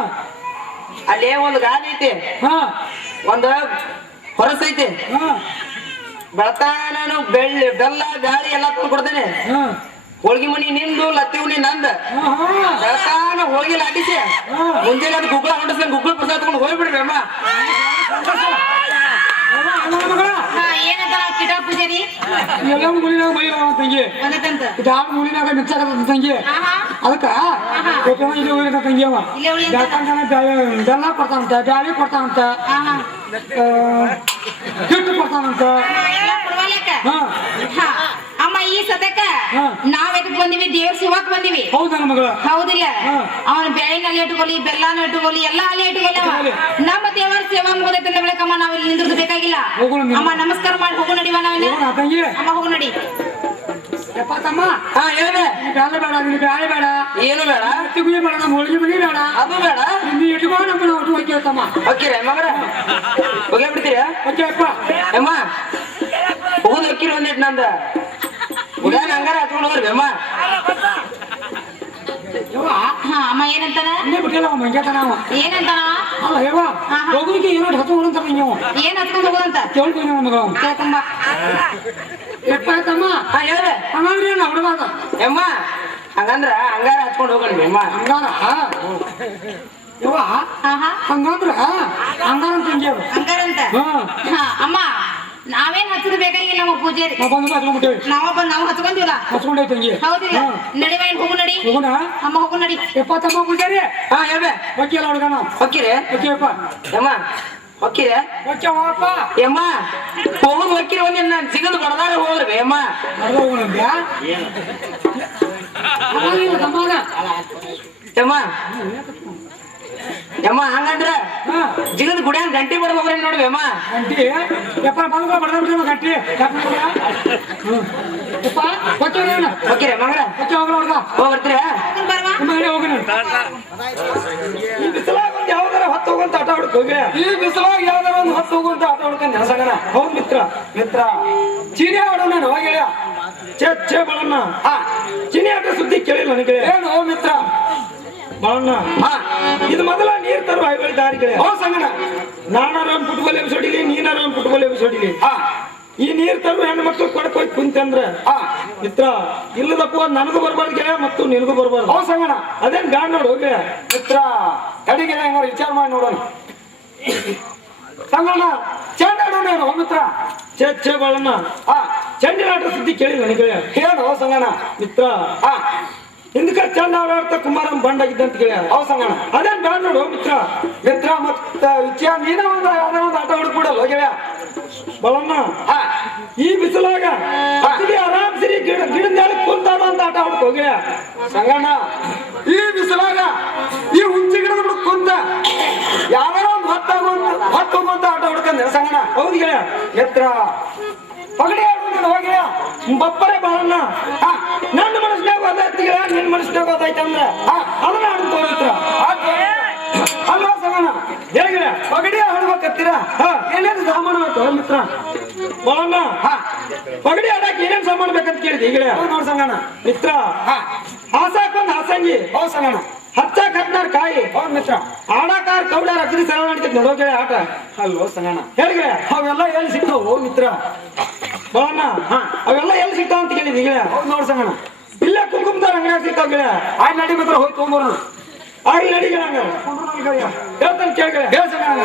ಅಲ್ಲೇ ಒಂದು ಗಾಲಿ ಐತಿ ಹಾ ಒಂದು ಹೊರಸ್ ಐತಿ ಹಾ ಬೆಳತಾನು ಬೆಲ್ಲ ಗಾಳಿ ಎಲ್ಲ ತಂದು ಕೊಡ್ತೇನೆ ಹಾ ಹೋಳ್ಗಿ ಮನಿ ನಿಂದು ಲತ್ತಿ ಉನಿ ನಂದ ಬೆಳತಾನ ಹೋಳ್ಗಿ ಲಾಟಿಸಿ ಮುಂಜಾನೆ ಅದು ಗುಗ್ಗಳ ಹೊಂಡಿಸ್ಕೊಂಡು ಗುಗ್ಗಳ ಪ್ರಸಾದ ತಗೊಂಡು ಹೋಗ್ಬಿಡ್ರಿ ಅಮ್ಮ ಹಾ ಏನಂತ ಕಿಟ ಪೂಜಾರಿ ಎಲ್ಲ ಮುಳಿನಾಗ ಮೈಲಾವ ತಂಗಿ ಬಂದೈತಂತ ಇದಾದ ಮುಳಿನಾಗ ಮಿಕ್ಸ್ ಆಗತ್ತ ತಂಗಿ ಹಾ ಹಾ ಅದಕ್ಕ ಇಲ್ಲಿ ಹೋಗಿದ ತಂಗಿ ಅವ ಇಲ್ಲೇ ಉಳಿ ಅಂತ ಬೆಲ್ಲ ಕೊಡ್ತಾನಂತ ಬ್ಯಾಳಿ ಕೊಡ್ತಾನಂತ ಹಾ ಹಾ ಹಿಟ್ಟು ಕೊಡ್ತಾನಂತ ಎಲ್ಲ ಕೊಡ್ವಲ್ಯಾಕ? ಹಾ ಹಾ ಅಮ್ಮ ಈ ಸದ್ಯಕ್ಕ ಹಾ. ನಾವ್ ಎದಕ್ ಬಂದಿವಿ ದೇವ್ರ ಶಿವಕ್ ಬಂದಿವಿ ಹೌದು ನನ್ನ ಮಗಳ ಹೌದಿಲ್ಲ ಹಾ. ಅವನ ಬ್ಯಾಳಿನಲ್ಲಿ ಇಟ್ಕೊಳ್ಳಿ ಬೆಲ್ಲಾನು ಇಟ್ಕೊಳ್ಳಿ ಎಲ್ಲ ಅಲ್ಲೇ ಇಟ್ಕೊಳ್ಳಿ ಅವ ಇಟ್ಕೊಳ್ಳಿ. ನಮ್ಮ ದೇವರ ಸೇವಾ ಮುಗಿದೈತೆ ಬೆಳಕಮ್ಮ ನಾವ್ ಇಲ್ಲಿ ನಿಂದ್ರದು ಬೇಕಾಗಿಲ್ಲ ಹೋಗೋಣ ನೀನು. ಅಮ್ಮ ನಮಸ್ಕಾರ ಮಾಡಿ ಹೋಗು ನಡಿವ ನಾವಿನ್ನ ಹೋಗೋಣ ತಂಗಿ ಅಮ್ಮ ಹೋಗು ನಡಿ ಯಪ್ಪ ತಮ್ಮ ಹಾ ಹೇಳ್ದೆ ಬ್ಯಾಳೆ ಬೇಡ ನಿನ್ ಬ್ಯಾಳೆ ಬೇಡ ಏನು ಬೇಡ ಹತ್ತಿಗುಳಿ ಬೇಡ ನಮ್ಮ ಹೋಳಿಗೆ ಮನಿ ಬೇಡ ಅದು ಬೇಡ ನೀ ಇಟ್ಕೋ ನಮ್ಮ ಒಟ್ಟು ಹೋಗಿ ತಮ್ಮ ಹೊಕ್ಕಿರಿ ಮಗರ ಹೋಗ್ಯಾ ಬಿಡ್ತೀರ ಓಕೆ ಅಪ್ಪ ಅಮ್ಮ ಹೋಗುದು ಹೊಕ್ಕಿರಿ ಒಂದಿಟ್ಟು ನಂದ ಉದಾನ ಹಂಗಾರ ಹಚ್ಕೊಂಡು ನೋಡ್ಬೇಮ್ಮ ಯವ್ವ ಹಾ ಅಮ್ಮ ಏನಂತಾನ ಇನ್ನೇ ಬಿಟ್ಟಿಲ್ಲ ಅವ ಮಂಗ್ಯಾತನ ಅವ ಏನಂತಾನ ಅಲ್ಲ ಯವ್ವ ಹೋಗೋದಕ್ಕೆ ಏನೋ ಹತ್ತು ಅಂತಾರ ನೀವು ಏನ್ ಹತ್ಕೊಂಡ್ ಹೋಗೋದಂತ ಕೇಳ್ತೀನಿ ನಮಗ ಕೇಳ್ಕೊಂಬ ಎಪ್ಪ ಆಯ್ತಮ್ಮ ಹಾ ಹೇಳ್ರೆ ಹಂಗಂದ್ರೆ ಏನು ಹುಡುಗಾದ ಯಮ್ಮ ಹಂಗಂದ್ರ ಹಂಗಾರ ಹಚ್ಕೊಂಡು ಹೋಗೋಣ ಅಮ್ಮ ಹಂಗಾರ ಯವ್ವ ಹಂಗಂದ್ರ ಹಂಗಾರ ಅಂತ ಹಿಂಗೆ ಅದು. ಹಂಗಾರಂತ ಹಾ ಅಮ್ಮ ನಾವೇನ್ ಹಚ್ಚದ್ ಬೇಕಾಗಿಲ್ಲ ನಮ್ಮ ಪೂಜಾರಿ ನಾವು ಬಂದು ಹಚ್ಕೊಂಡ್ಬಿಟ್ಟೇವಿ ನಾವು ಹಚ್ಕೊಂತೀವಲ್ಲ ಹಚ್ಕೊಂಡೈತೆ ಹಂಗೆ ಹೌದಿಲ್ಲ ನಡಿವ ಏನ್ ಹೋಗು ನಡಿ ಹೋಗೋಣ ಅಮ್ಮ ಹೋಗು ನಡಿ ಎಪ್ಪತ್ತಮ್ಮ ಪೂಜಾರಿ ಹಾ ಹೇಳ್ಬೆ ಬಕ್ಕಿಯಲ್ಲ ಹುಡುಗನ ಹೊಕ್ಕಿರಿ ಬಕ್ಕಿಯಪ್ಪ ಯಮ್ಮ ಹೊಕ್ಕಿರಿ ಬಕ್ಕಿಯವಪ್ಪ ಯಮ್ಮ ಹೋಗುದು ಹೊಕ್ಕಿರಿ ಒಂದ್ ನಾನು ಸಿಗದು ಬಡದಾರ ಹೋಗ್ರಿ ಯಮ್ಮ ನಡೆದು ಹೋಗೋಣಂದ್ಯಾ ತಮ್ಮಾಗ ಯಮ್ಮ ಯಮ್ಮ ಹಂಗಂದ್ರ ಹಾ ಜಿಗದ ಗುಡಿಯಾಗ ಗಂಟಿ ಬಡದ ಹೋಗ್ರಿ ನೋಡ್ರಿ ಅಮ್ಮ ಗಂಟಿ ಯಪ್ಪ ಬಂದ ಬಡದ ಗಂಟಿ ಯಪ್ಪ ಬಕ್ಕಿಯವ್ರ ಹೊಕ್ಕಿರಿ ಮಗಳ ಬಕ್ಕಿ ಹೋಗ್ಲ ಹುಡುಗ ಹೋಗ್ಬರ್ತೀರ ಬರ್ವಾ ನಿಮ್ಮ ಹೇಳಿ ಹೋಗೋಣ ಈ ಬಿಸಿಲಾಗ ಒಂದು ಯಾವ್ದಾರ ಹೊತ್ತು ಹೋಗುವಂತ ಆಟ ಹೊಡ್ಕ ಹೋಗಿ ಈ ಬಿಸಿಲಾಗ ಯಾವ್ದಾರ ಒಂದು ಹೊತ್ತು ಹೋಗುವಂತ ಆಟ ಹೊಡ್ಕೊಂಡು ನೆನಸಂಗನ ಹೌದ್ ಮಿತ್ರ ಚೀನಿ ಆಡೋಣ ಹೋಗಿಳ ಚೇ ಬಳಣ್ಣ ಚೀನಿ ಆಟ ಸುದ್ದಿ ಕೇಳಿಲ್ಲ ನನಗೆ ಏನು ಮಿತ್ರ ಬಳಣ್ಣ ಇದು ಮೊದಲ ನೀರ್ ತರುವ ಹೈವೇಳಿ ದಾರಿಗಳೇ ಹೋ ಸಂಗನ ನಾನಾರ ಒಂದು ಫುಟ್ಬಾಲ್ ಎಬ್ಸೋಡಿಲಿ ನೀನಾರ ಒಂದು ಫುಟ್ಬಾಲ್ ಎಬ್ಸೋಡಿಲಿ ಈ ನೀರ್ ತರುವ ಹೆಣ್ಣು ಮಕ್ಕಳು ಕೊಡಕ್ ಹೋಗಿ ಕುಂತಂದ್ರ ಮಿತ್ರ ಇಲ್ಲದಪ್ಪ ನನಗೂ ಬರ್ಬಾರ್ದು ಗೆಳೆಯ ಮತ್ತು ನಿನಗೂ ಬರ್ಬಾರ್ದು ಹೋ ಸಂಗಣ ಅದೇನ್ ಗಾಡ್ ನೋಡು ಹೋಗಿ ಮಿತ್ರ ಕಡಿಗೆ ಹೆಂಗಾರ ವಿಚಾರ ಮಾಡಿ ನೋಡೋಣ ಸಂಗಣ ಚೆಂಡ ಆಡೋಣ ಏನು ಮಿತ್ರ ಚೇ ಬಾಳಣ್ಣ ಚೆಂಡಿನ ಆಟ ಸುದ್ದಿ ಕೇಳಿ ನನಗೆ ಹೇಳು ಸಂಗಣ ಮಿತ್ರ ಹಿಂದಕ ಚೆಂಡ ಆಡಾಡ್ತಾ ಕುಮಾರಂ ಬಂಡಾಗಿದ್ದಂತ ಕೇಳಿ ಅವ ಸಂಗಣ ಅದೇನ್ ಬ್ಯಾಡ ನೋಡು ಮಿತ್ರ ಮತ್ತ ವಿಚಾರ ನೀನೇ ಒಂದು ಯಾವ್ದೋ ಒಂದು ಆಟ ಹೊಡ್ಬಿಡಲ್ಲ ಗೆಳೆಯ ಬಾಳಣ್ಣ ಈ ಬಿಸಿಲಾಗ ಆರಾಮ್ ಸಿರಿ ಗಿಡದ ಕುಂತಾಡೋ ಅಂತ ಆಟ ಹೊಡ್ಕೋ ಗೆಳೆಯ ಸಂಗಣ್ಣ ಈ ಬಿಸಿಲಾಗ ಈ ಹುಂಚಿ ಗಿಡದ ಬಿಡು ಕುಂತ ಯಾರೋ ಒಂದು ಹೊತ್ತೋಗುವಂತ ಆಟ ಹೊಡ್ಕೊಂಡೆ ಸಂಗಣ್ಣ ಹೌದು ಗೆಳೆಯ ಎತ್ರ ಪಗಡಿ ಆಡೋಣ ಹೋಗಿ ಬಪ್ಪರೆ ಬಾಳಣ್ಣ ನನ್ನ ಮನಸ್ಸಿನಾಗ ಓದಾಯ್ತು ಗೆಳೆಯ ನಿನ್ನ ಮನಸ್ಸಿನಾಗ ಓದಾಯ್ತು ಅಂದ್ರೆ ಅದನ್ನ ಆಡೋದು ತೋರಿತ್ರ ಅಲ್ವಾ ಸಂಗಣ್ಣ ಹೇಗೆ ಪಗಡಿ ಆಡ್ಬೇಕತ್ತೀರ ಏನೇನು ಸಾಮಾನು ಬೇಕು ಮಿತ್ರ ಬಾಳಣ್ಣ ಪಗಡಿ ಆಡಕ್ ಏನೇನ್ ಸಾಮಾನು ಬೇಕಂತ ಕೇಳಿದೆ ಈಗ ನೋಡ್ ಸಂಗಣ್ಣ ಮಿತ್ರ ಹಾಸಾಕೊಂದ್ ಹಾಸಂಗಿ ಹೌದ್ ಸಂಗಣ್ಣ ಹಚ್ಚಾಕ್ ಹತ್ನಾರ್ ಕಾಯಿ ಹೌದ್ ಮಿತ್ರ ಆಡಾಕಾರ ಕೌಡಾರ ಅಗ್ರಿ ಸರ ನಡ್ತೈತಿ ನೋಡೋ ಗೆಳೆ ಆಟ ಅಲ್ವೋ ಸಂಗಣ್ಣ ಹೇಳಿಗೆ ಅವೆಲ್ಲ ಎಲ್ಲಿ ಸಿಗ್ತಾವ ಮಿತ್ರ ಬಾಳಣ್ಣ ಅವೆಲ್ಲ ಎಲ್ಲಿ ಸಿಗ್ತಾವ ಅಂತ ಕೇಳಿದೆ ಈಗ ಹೌದ್ ನೋಡ್ ಸಂಗಣ್ಣ ಇಲ್ಲ ಕುಂಕುಮದಾರ ಅಂಗಡಿಯಾಗ ಸಿಗ್ತಾವ ಗೆಳೆ ಆಯ್ ನಡಿ ಮಿತ್ರ ಹೋಗಿ ತೊಗೊಂಬರೋಣ ಆಯ್ ನಡಿ ಗೆಳೆ ಹೇಳ್ತಾನೆ ಕೇಳಿಗೆ ಹೇಳ ಸಂಗಣ್ಣ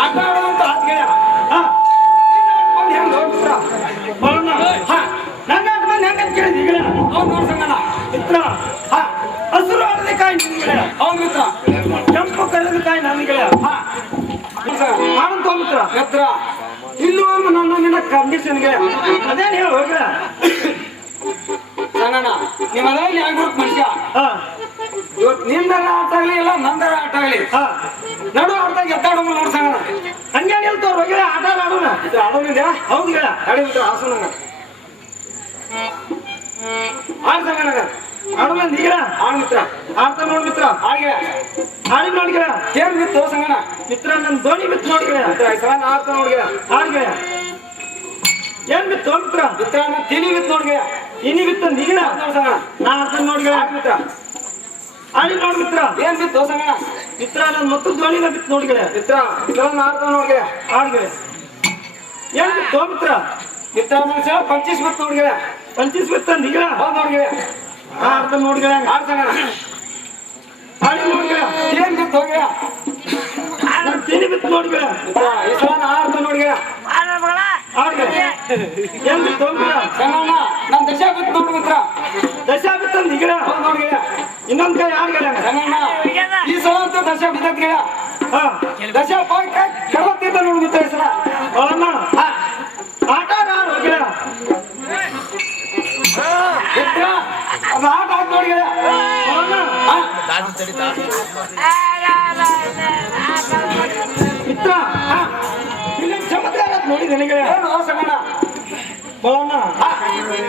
ಆಟ ಆಡುವಂತ ಆತ್ಗೆಯ ಹೆಂಗ್ ನೋಡ್ಬಿಟ್ರ ನನ್ನ ಮಂದಿ ಹೆಂಗಂತ ಕೇಳಿದ ಈಗ ಅವ್ನು ನೋಡ್ಸಂಗಲ್ಲ ಮಿತ್ರ ಹಸಿರು ಆಡಲಿಕ್ಕೆ ಕಾಯಿ ನಿನ್ಗೆ ಹೌದು ಮಿತ್ರ. ಕೆಂಪು ಕರಿದ ಕಾಯಿ ನನಗೆ ಹಾ ಆನಂದ ಮಿತ್ರ ಮಿತ್ರ ಇನ್ನು ಒಂದು ನನ್ನ ನಿನ್ನ ಕಂಡೀಷನ್ಗೆ ಅದೇನು ಹೇಳಿ ಹೋಗ್ರ ಸಂಗಣ್ಣ ನಿಮ್ಮ ಅದರಲ್ಲಿ ಆಗ್ಬಿಡ್ತು ಮನುಷ್ಯ. ಹಾ ಇವತ್ತು ನಿಂದರ ಆಟ ಆಗ್ಲಿ ಇಲ್ಲ ನಂದರ ಆಟ ಆಗ್ಲಿ ಹಾ ನಡು ಆಡ್ದಾಗ ಎತ್ತಾಡೋ ನೋಡ್ ಸಂಗಣ್ಣ. ಹಂಗೆ ನಿಲ್ತವ್ರು ಹೋಗಿರ ಆಟ ಆಡೋಣ ಇದು ಆಡೋನಿದ್ಯಾ? ಹೌದು ಗೆಳ ಆಡಿ ಮಿತ್ರ ಹಾಸನಂಗ ಆಡ್ ಸಂಗಣ್ಣ ಆಡೋಣ ನೀಗ ಆಡ್ ಮಿತ್ರ ಆಡ್ತಾ ನೋಡ್ ಮಿತ್ರ ಹಾಗೆ ಆಡಿ ನೋಡ್ಗಿರ ಏನ್ ಬಿತ್ತು ಸಂಗಣ್ಣ ಮಿತ್ರ ನನ್ನ ಧೋನಿ ಬಿತ್ತು ನೋಡ್ಗಿರ ಮಿತ್ರ ಈ ಸಲ ನಾ ಆಡ್ತಾ ನೋಡ್ಗೆ ಆಡ್ಗೆ ಏನ್ ಬಿತ್ತು ಮಿತ್ರ ಮಿತ್ರ ನಾನು ತಿಳಿ ಬಿತ್ತು ನೋಡ್ಗೆ ಇನಿ ಬಿತ್ತು ನೀಗಿನ ನೋಡ್ ಸಂಗಣ್ಣ ನಾ ಆಡ್ತಾ ನೋಡ್ಗಿರ ಆಡ್ ಮಿತ್ರ ಆಡಿ ನೋಡ್ ಮಿತ್ರ ಏನ್ ಬಿತ್ತು ಸಂಗಣ್ಣ ಮಿತ್ರ ನನ್ನ ಮತ್ತು ಧೋನಿನ ಬಿತ್ತು ನೋಡ್ಗಿರ ಮಿತ್ರ ಈ ಸಲ ನಾ ಆಡ್ತಾ ನೋಡ್ಗೆ ಆಡ್ಗೆ ಏನ್ ಬಿತ್ತು ಮಿತ್ರ ಮಿತ್ರ ನನ್ನ ಸಲ ಪಂಚೀಸ್ ಬಿತ್ತು ನೋಡ್ಗೆ ಪಂಚೀಸ್ ಬಿತ್ತ ನೀಗಿರ ಹೌದು ನೋಡ್ಗೆ ಆಡ್ತಾ ನೋಡ್ಗಿರ ಆಡ್ ಸಂಗಣ್ಣ ಆಡಿ ನೋಡ್ಗಿರ ಏನ್ ಬಿತ್ತು ಹೋಗ್ಯ ನಾನು ತಿನಿ ಬಿತ್ತು ನೋಡ್ಗಿರ ಮಿತ್ರ ಈ ಸಲ ನಾ ಆಡ್ತಾ ನೋಡ್ಗೆ ಆಡ್ಗೆ ಏನ್ ಬಿತ್ತು ಮಿತ್ರ ಸಂಗಣ್ಣ ನನ್ ದಶ ಬಿತ್ತು ನೋಡು ಮಿತ್ರ ದಶ ಬಿತ್ತ ನೀಗಿರ ಹೌದು ನೋಡ್ಗೆ ಇನ್ನೊಂದ್ ಕೈ ಆಡ್ಗೆ ಸಂಗಣ್ಣ ಈ ಸಲ ಅಂತೂ ದಶ ಬಿದ್ದದ್ಗೆ ಹಾ ದಶ ಪಾಯಿಂಟ್ ಕಳತ್ತಿದ್ದ ನೋಡು ಮಿತ್ರ ಈ ಸಲ ಅವನ್ನ ಆಟ ಆಡ್ ಹೋಗಿರ ಮಿತ್ರ ಅದು ಆಟ ಆಡ್ ನೋಡ್ಗೆ ಅವನ್ನ ಮಿತ್ರ ಇಲ್ಲೊಂದು ಚಮತ್ಕಾರ ನೋಡಿದೆ ನನಗೆ ಏನು ಸಂಗಣ್ಣ ಬಲವನ್ನ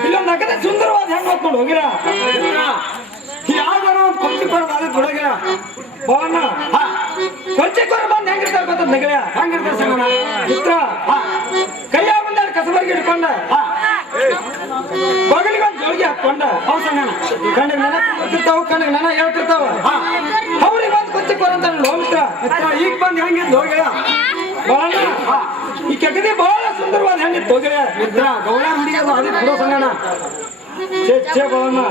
ಇಲ್ಲೊಂದು ನಗದ ಸುಂದರವಾದ ಹೆಣ್ಣು ಹೊತ್ಕೊಂಡು ಹೋಗಿರ ಯಾವ್ದಾರ ಒಂದು ಕೊಚ್ಚಿ ಬರೋದು ಅದೇ ತೊಡಗಿರ ಬಲವನ್ನ ಕೊಂಚೆಕೊರ ಬಂದು ಹೆಂಗಿರ್ತಾರೆ ಗೊತ್ತದ ನಗರ ಹಂಗಿರ್ತಾರೆ ಸಂಗಣ್ಣ ಮಿತ್ರ ಕೈಯ ಒಂದಾರು ಕಸಬರ್ಗಿ ಹಿಡ್ಕೊಂಡ ಬಗಲಿಗೆ ಒಂದು ಜೋಳಿಗೆ ಹಾಕೊಂಡ ಹೌದು ಸಂಗಣ್ಣ ಕಣ್ಣಿಗೆ ನೆನ ಕೂತಿರ್ತಾವ ಕಣ್ಣಿಗೆ ನೆನ ಹೇಳ್ತಿರ್ತಾವ ಅವ್ರಿಗೆ ಒಂದು ಕೊಂಚೆಕೊರ ಅಂತ ಮಿತ್ರ ಮಿತ್ರ ಈಗ ಬಂದು ಹೆಂಗಿದ್ದು ಹೋಗಿರ ಬಲವನ್ನ ಈ ಕೆಗದಿ ಬಹಳ ಸುಂದರವಾದ ಹೆಣ್ಣಿತ್ತು ಹೋಗಿರ ಮಿತ್ರ ಗೌಳ ಹುಡುಗಿಯದು ಅದೇ ಬಿಡೋ ಸಂಗಣ್ಣ ಚೇ ಬಲವನ್ನ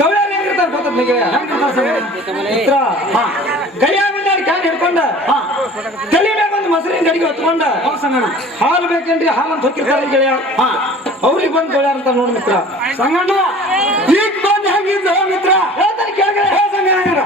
ಗೌಳ್ಯಾರ ಹೆಂಗಿರ್ತಾರೆ ಗೊತ್ತದ ನಿಗೆ ಮಿತ್ರ ಕೈಯ ಒಂದಾರು ಕ್ಯಾನ್ ಹಿಡ್ಕೊಂಡ ತಲೆ ಮ್ಯಾಗ ಒಂದು ಮೊಸರಿನ ಗಡಿಗೆ ಹೊತ್ಕೊಂಡ ಹೌದು ಸಂಗಣ್ಣ ಹಾಲು ಬೇಕೇನ್ರಿ ಹಾಲು ಅಂತ ಹೊಕ್ಕಿರ್ತಾರೆ ಗೆಳೆಯ ಅವ್ರಿಗೆ ಬಂದು ಗೆಳೆಯಾರ ಅಂತ ನೋಡ್ ಮಿತ್ರ ಸಂಗಣ್ಣ ಈಗ ಬಂದು ಹೆಂಗಿದ್ದು ಮಿತ್ರ ಹೇಳ್ತಾನೆ ಕೇಳ್ಗೆ ಹೇ ಸಂಗಣ್ಣ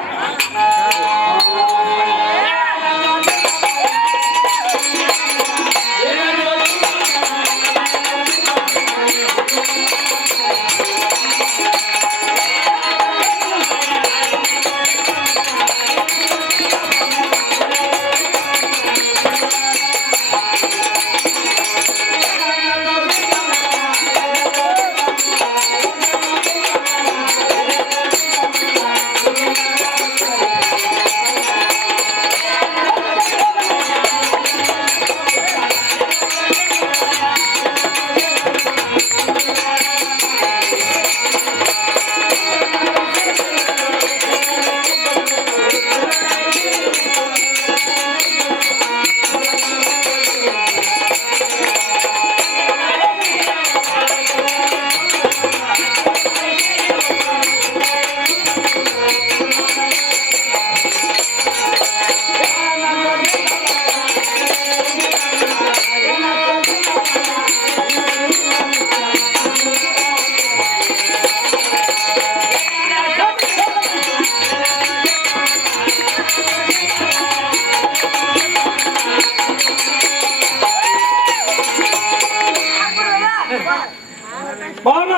ಬಾವನ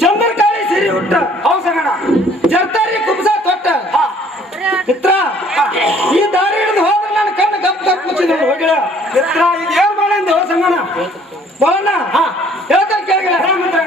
ಚಂದ್ರಕಾಳಿ ಸಿರಿ ಹುಟ್ಟ ಹೌದು ಸಂಗಣ್ಣ ಜರ್ತಾರಿ ಕುಬ್ಸ ತೊಟ್ಟ ಮಿತ್ರ ಈ ದಾರಿ ಹಿಡಿದು ಹೋದ್ರೆ ನಾನು ಕಣ್ಣು ಗಪ್ ಗಪ್ ಮುಚ್ಚಿದ ಹೋಗಿರ ಮಿತ್ರ ಈಗ ಏನ್ ಮಾಡಿಂದು ಸಂಗಣ್ಣ ಬಾವನ ಹೇಳ್ತಾರೆ ಕೇಳಿಲ್ಲ ಮಿತ್ರ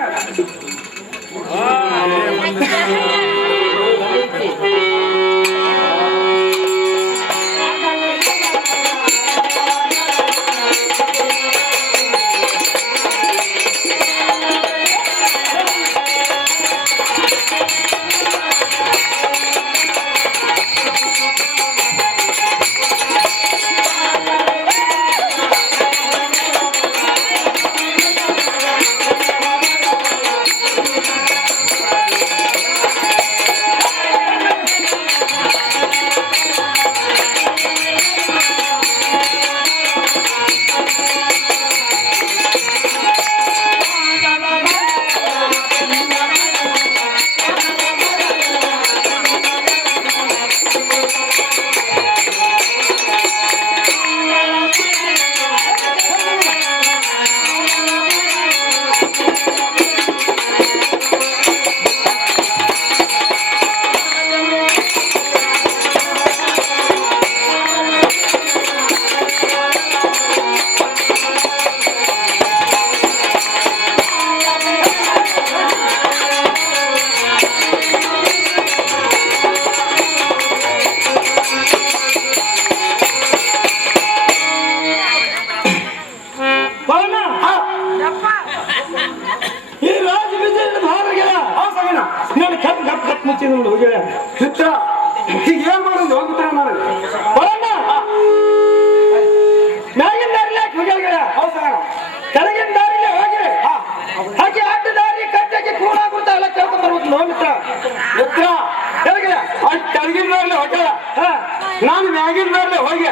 ಬರ್ಲಿ ಹೋಗಿ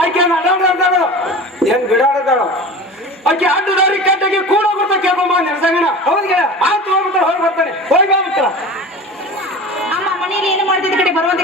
ಆಕೆ ಅಡಾಡ್ದಾಳು ಏನ್ ಬಿಡಾಡ್ದಾಳು ಆಕೆ ಅಡ್ಡದಾರಿ ಕಟ್ಟಿಗೆ ಕೂಡ ಬರ್ತಾ ಕೇಳ್ಕೊಂಬ ನೆನಸಂಗಣ ಹೌದ್ಗೆ ಆಯ್ತು ಹೋಗ್ಬಿಡ್ತಾಳೆ ಹೋಗಿ ಬರ್ತಾನೆ ಹೋಗಿ ಬಾ ಮಿತ್ರ ಅಮ್ಮ ಮನೇಲಿ ಏನು ಮಾಡ್ತಿದ್ದ ಕಡೆ ಬರುವಂತ